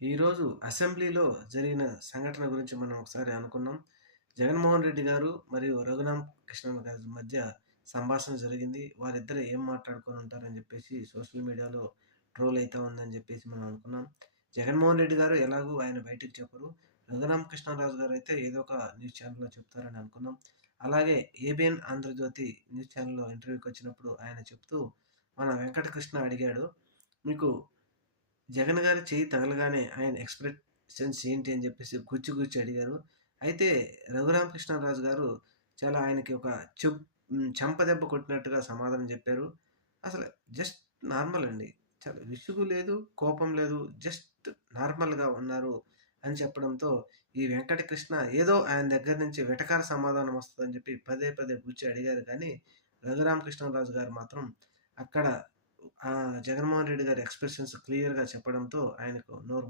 ఈరోజు అసెంబ్లీలో జరిగిన సంఘటన గురించి మనం ఒకసారి అనుకున్నాం. జగన్మోహన్ రెడ్డి గారు మరియు రఘురామ కృష్ణన్ గారి మధ్య సంభాషణ జరిగింది. వారిద్దరు ఏం మాట్లాడుకొని ఉంటారని చెప్పేసి సోషల్ మీడియాలో ట్రోల్ అయితా ఉందని చెప్పేసి మనం అనుకున్నాం. జగన్మోహన్ రెడ్డి గారు ఎలాగో ఆయన బయటికి చెప్పరు. రఘురామ కృష్ణరాజు గారు అయితే ఏదో ఒక న్యూస్ ఛానెల్‌లో చెప్తారని అనుకున్నాం. అలాగే ఏబిఎన్ ఆంధ్రజ్యోతి న్యూస్ ఛానెల్‌లో ఇంటర్వ్యూకి వచ్చినప్పుడు ఆయన చెప్తూ మన వెంకటకృష్ణ అడిగాడు. మీకు జగన్ గారి చెయ్యి తగలగానే ఆయన ఎక్స్‌ప్రెషన్స్ ఏంటి అని జెప్పేసి గుచ్చి గుచ్చి అడిగారు. అయితే రఘురామకృష్ణరాజు గారు చాలా ఆయనకి ఒక చెంపదెబ్బ కొట్టినట్టుగా సమాధానం జెప్పారు. అసలు జస్ట్ నార్మల్ అండి. చాలా విసుగు లేదు, కోపం లేదు. జస్ట్ నార్మల్‌గా ఉన్నారు అని చెప్పడంతో ఈ వెంకటకృష్ణ ఏదో ఆయన దగ్గర నుంచి వెటకార సమాధానం వస్తదని జెప్పి పదే పదే గుచ్చి అడిగారు కానీ రఘురామకృష్ణరాజు గారు మాత్రం అక్కడ జగన్మోహన్ రెడ్డి గారి ఎక్స్‌ప్రెషన్స్ క్లియర్‌గా చెప్పడంతో ఆయనకు నోరు